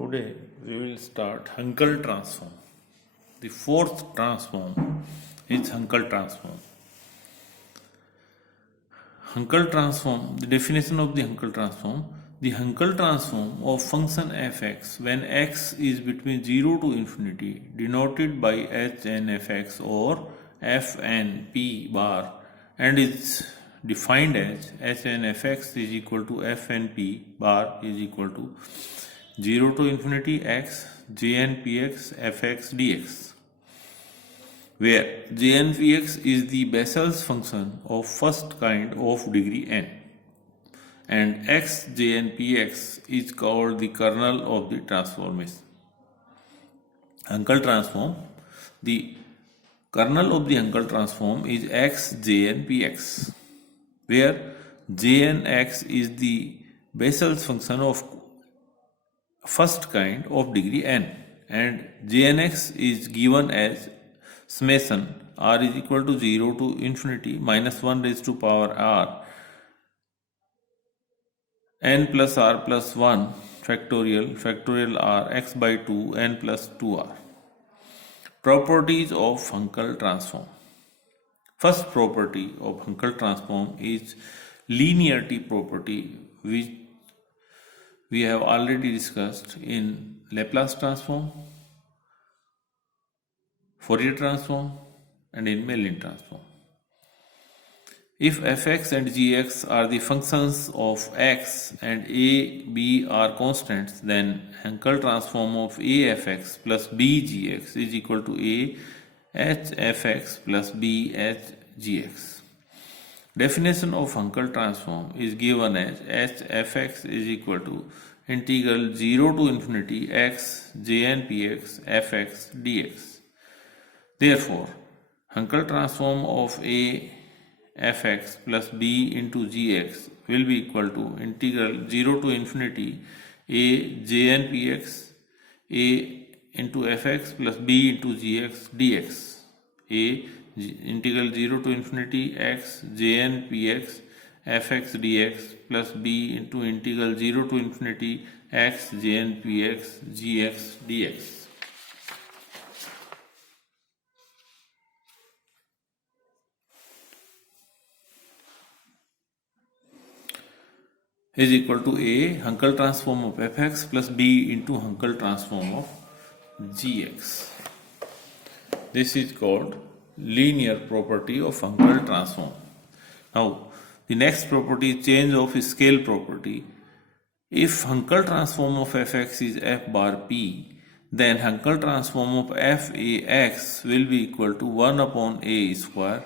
Today we will start Hankel transform. The fourth transform is Hankel transform. Hankel transform, the definition of the Hankel transform. The Hankel transform of function fx when x is between 0 to infinity, denoted by hn fx or fn p bar, and is defined as hn fx is equal to fn p bar is equal to 0 to infinity x jn px fx dx, where jn px is the Bessel's function of first kind of degree n, and x jn px is called the kernel of the transformation. Hankel transform, the kernel of the Hankel transform is x jn px, where jnx is the Bessel's function of first kind of degree n, and jnx is given as summation r is equal to 0 to infinity minus 1 raised to power r n plus r plus 1 factorial r x by 2 n plus 2r. Properties of Hankel transform. First property of Hankel transform is linearity property, which we have already discussed in Laplace transform, Fourier transform, and in Mellin transform. If fx and gx are the functions of x and a, b are constants, then Hankel transform of a fx plus b gx is equal to a h fx plus b h gx. Definition of Hankel transform is given as h fx is equal to integral 0 to infinity x jn px fx dx. Therefore, Hankel transform of a fx plus b into gx will be equal to integral 0 to infinity a jn px a into fx plus b into gx dx. Integral 0 to infinity x jn px fx dx plus b into integral 0 to infinity x jn px gx dx. Is equal to a Hankel transform of fx plus b into Hankel transform of gx. This is called linear property of Hankel transform. Now, the next property is change of scale property. If Hankel transform of fx is f bar p, then Hankel transform of f(a)x will be equal to 1 upon a square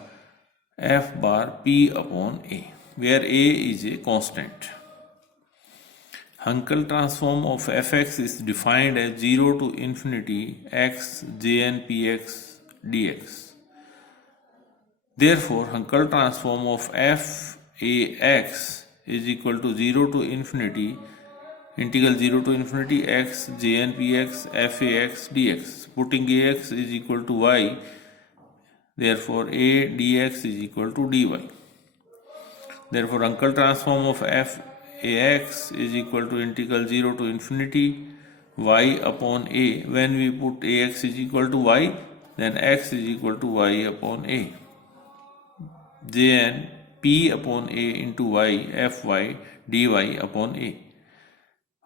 f bar p upon a, where a is a constant. Hankel transform of fx is defined as 0 to infinity x jn px dx. Therefore, Hankel transform of f(a)x is equal to 0 to infinity integral 0 to infinity x jn px f(a)x dx. Putting ax is equal to y, therefore a dx is equal to dy. Therefore, Hankel transform of f(a)x is equal to integral 0 to infinity y upon a. When we put ax is equal to y, then x is equal to y upon a. Jn p upon a into y fy dy upon a,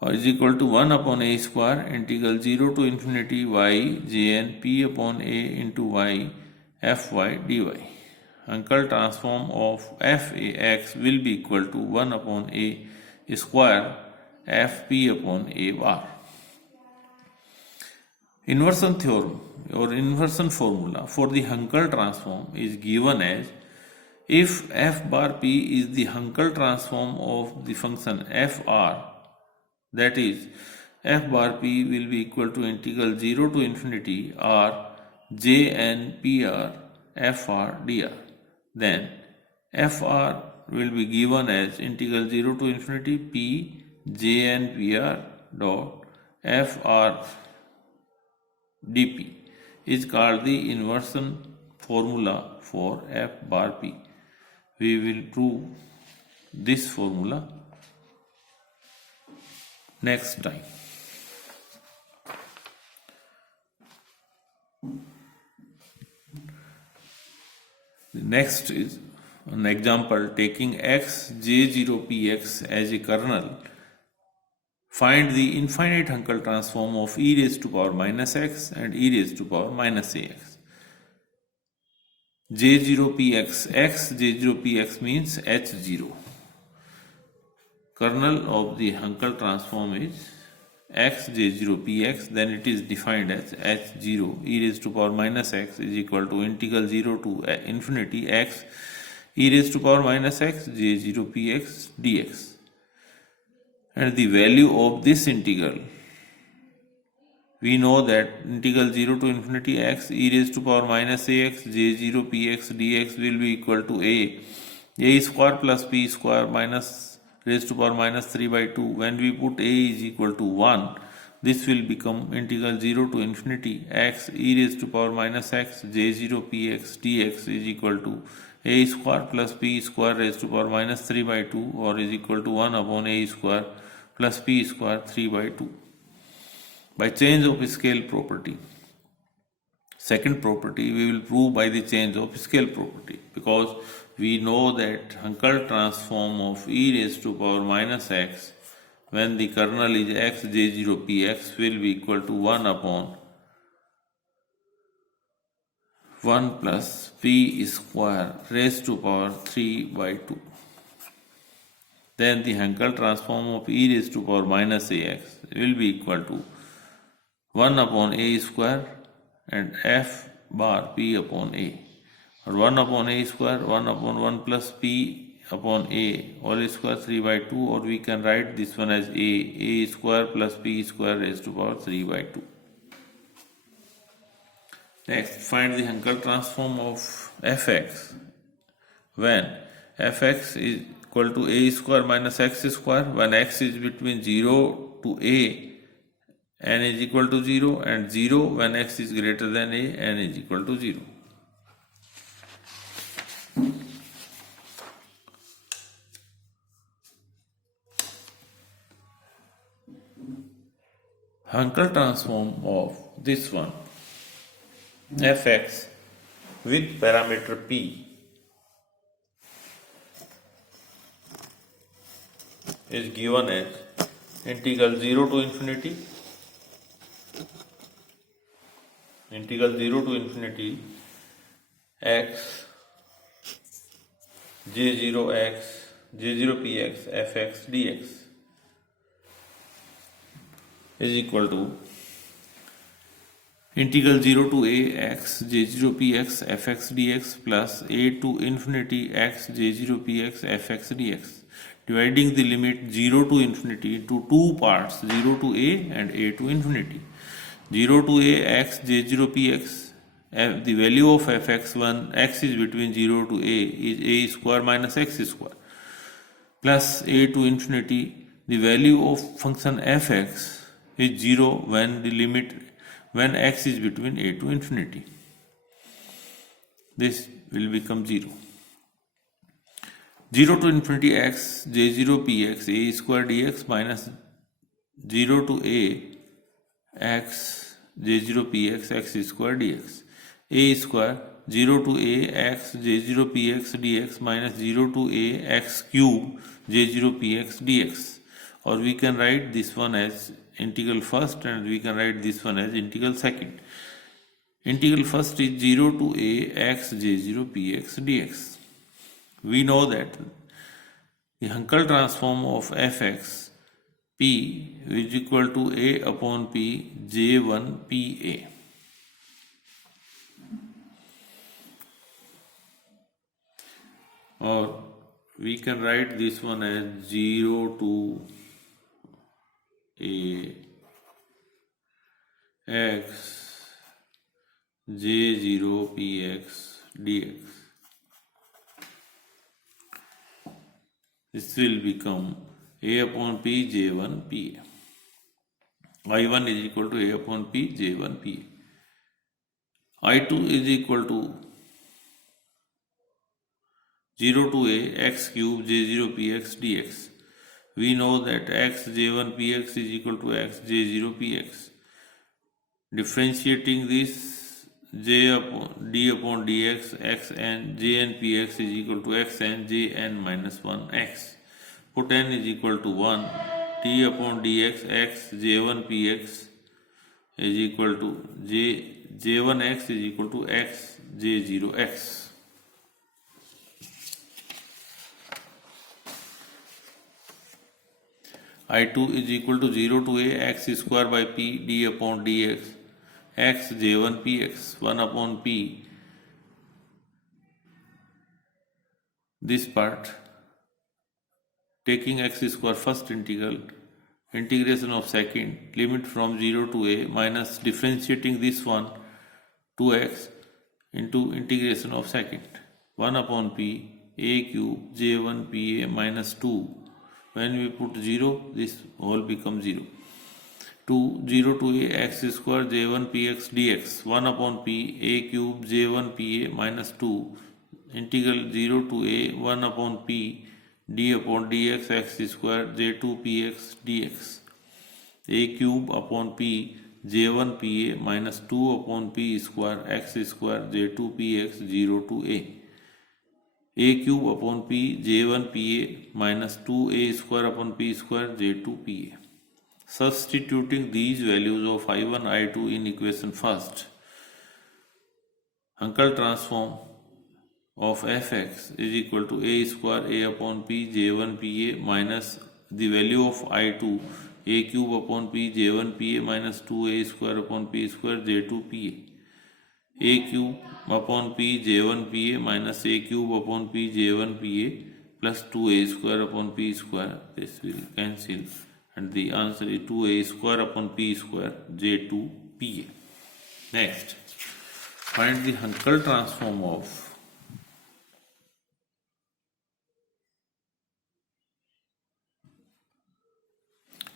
or is equal to 1 upon a square integral 0 to infinity y jn p upon a into y fy dy. Hankel transform of f(a)x will be equal to 1 upon a square fp upon a bar. Inversion theorem or inversion formula for the Hankel transform is given as if f bar p is the Hankel transform of the function fr, that is, f bar p will be equal to integral 0 to infinity r jn pr fr dr. Then fr will be given as integral 0 to infinity p jn pr dot fr dp is called the inversion formula for f bar p. We will prove this formula next time. Next is an example taking x j0 px as a kernel. Find the infinite Hankel transform of e raised to power minus x and e raised to power minus ax. j0px, x j0px means h0. Kernel of the Hankel transform is x j0px, then it is defined as h0 e raised to power minus x is equal to integral 0 to infinity x e raised to power minus x j0px dx. And the value of this integral, we know that integral 0 to infinity x e raised to power minus ax j0 px dx will be equal to a square plus p square minus raised to power minus 3 by 2. When we put a is equal to 1, this will become integral 0 to infinity x e raised to power minus x j0 px dx is equal to a square plus p square raised to power minus 3 by 2, or is equal to 1 upon a square plus p square 3 by 2. By change of scale property. Second property we will prove by the change of scale property, because we know that Hankel transform of e raised to power minus x when the kernel is x j0 px will be equal to 1 upon 1 plus p square raised to power 3 by 2. Then the Hankel transform of e raised to power minus ax will be equal to 1 upon a square and f bar p upon a, or 1 upon a square 1 upon 1 plus p upon a all square 3 by 2, or we can write this one as a square plus p square raised to power 3 by 2. Next, find the Hankel transform of fx when fx is equal to a square minus x square, when x is between 0 to a, n is equal to 0, and 0 when x is greater than a, n is equal to 0. Hankel transform of this one fx with parameter p is given as integral 0 to infinity x j0 px fx dx is equal to integral 0 to a x j0 px fx dx plus a to infinity x j0 px fx dx, dividing the limit 0 to infinity into two parts, 0 to a and a to infinity. 0 to a x j0 px, the value of fx when x is between 0 to a is a square minus x square, plus a to infinity, the value of function fx is 0 when the limit when x is between a to infinity. This will become 0. 0 to infinity x j0 px a square dx minus 0 to a x j0 px x square dx, a square 0 to a x j0 px dx minus 0 to a x cube j0 px dx, or we can write this one as integral first and we can write this one as integral second. Integral first is 0 to a x j0 px dx. We know that the Hankel transform of fx p is equal to a upon p j1 pa. Or we can write this one as 0 to a x j0 px dx. This will become a upon p j1 pa. I1 is equal to a upon p j1 pa. I2 is equal to 0 to a x cube j0 px dx. We know that x j1 px is equal to x j0 px. Differentiating this d upon dx xn jn px is equal to xn jn minus 1 x. Put n is equal to 1. d upon dx x j1 px is equal to j1x is equal to x j0x. I2 is equal to 0 to a x square by p d upon dx x j1 px 1 upon p. This part, taking x square first integral, integration of second, limit from 0 to a minus differentiating this one 2x into integration of second 1 upon p a cube j1 pa minus 2. When we put 0, this all becomes 0. 0 to a x square j1 px dx 1 upon p a cube j1 pa minus 2 integral 0 to a 1 upon p d upon dx x square j2 px dx a cube upon p j1 pa minus 2 upon p square x square j2 px 0 to a cube upon p j1 pa minus 2a square upon p square j2 pa. Substituting these values of I1 I2 in equation first, Hankel transform of fx is equal to a square a upon p j1 pa minus the value of I2 a cube upon p j1 pa minus 2a square upon p square j2 pa. A cube upon p j1 pa minus a cube upon p j1 pa plus 2a square upon p square. This will cancel and the answer is 2a square upon p square j2 pa. Next, find the Hankel transform of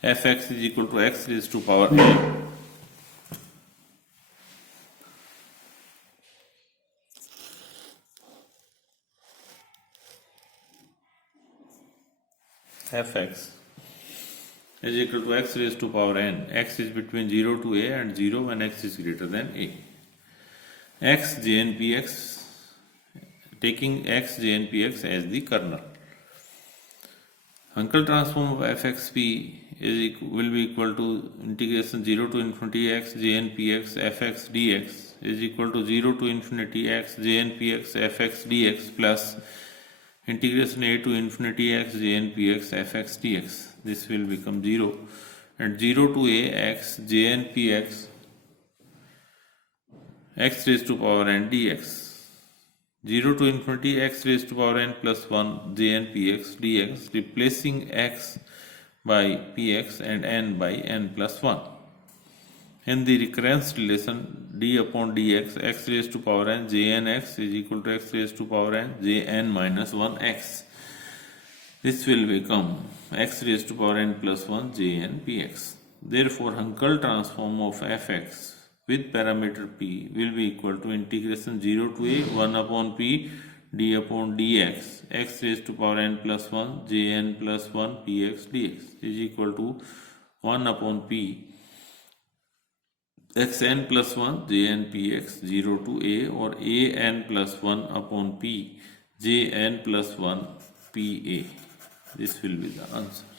fx is equal to x raised to power n fx is equal to x raised to power n. X is between 0 to a and 0 when x is greater than a. X jn px, taking x jn px as the kernel. Hankel transform of fxp will be equal to integration 0 to infinity x jn px fx dx is equal to 0 to infinity x jn px fx dx plus integration a to infinity x jn px fx dx. This will become 0 and 0 to a x jn px x raised to power n dx 0 to infinity x raised to power n plus 1 jn px dx, replacing x by px and n by n plus 1. In the recurrence relation d upon dx x raised to power n jnx is equal to x raised to power n jn minus 1x. This will become x raised to power n plus 1 jn px. Therefore, Hankel transform of fx with parameter p will be equal to integration 0 to a 1 upon p d upon dx x raised to power n plus 1 jn plus 1 px dx is equal to 1 upon p xn plus 1 jn px 0 to a or an plus 1 upon p jn plus 1 pa. This will be the answer.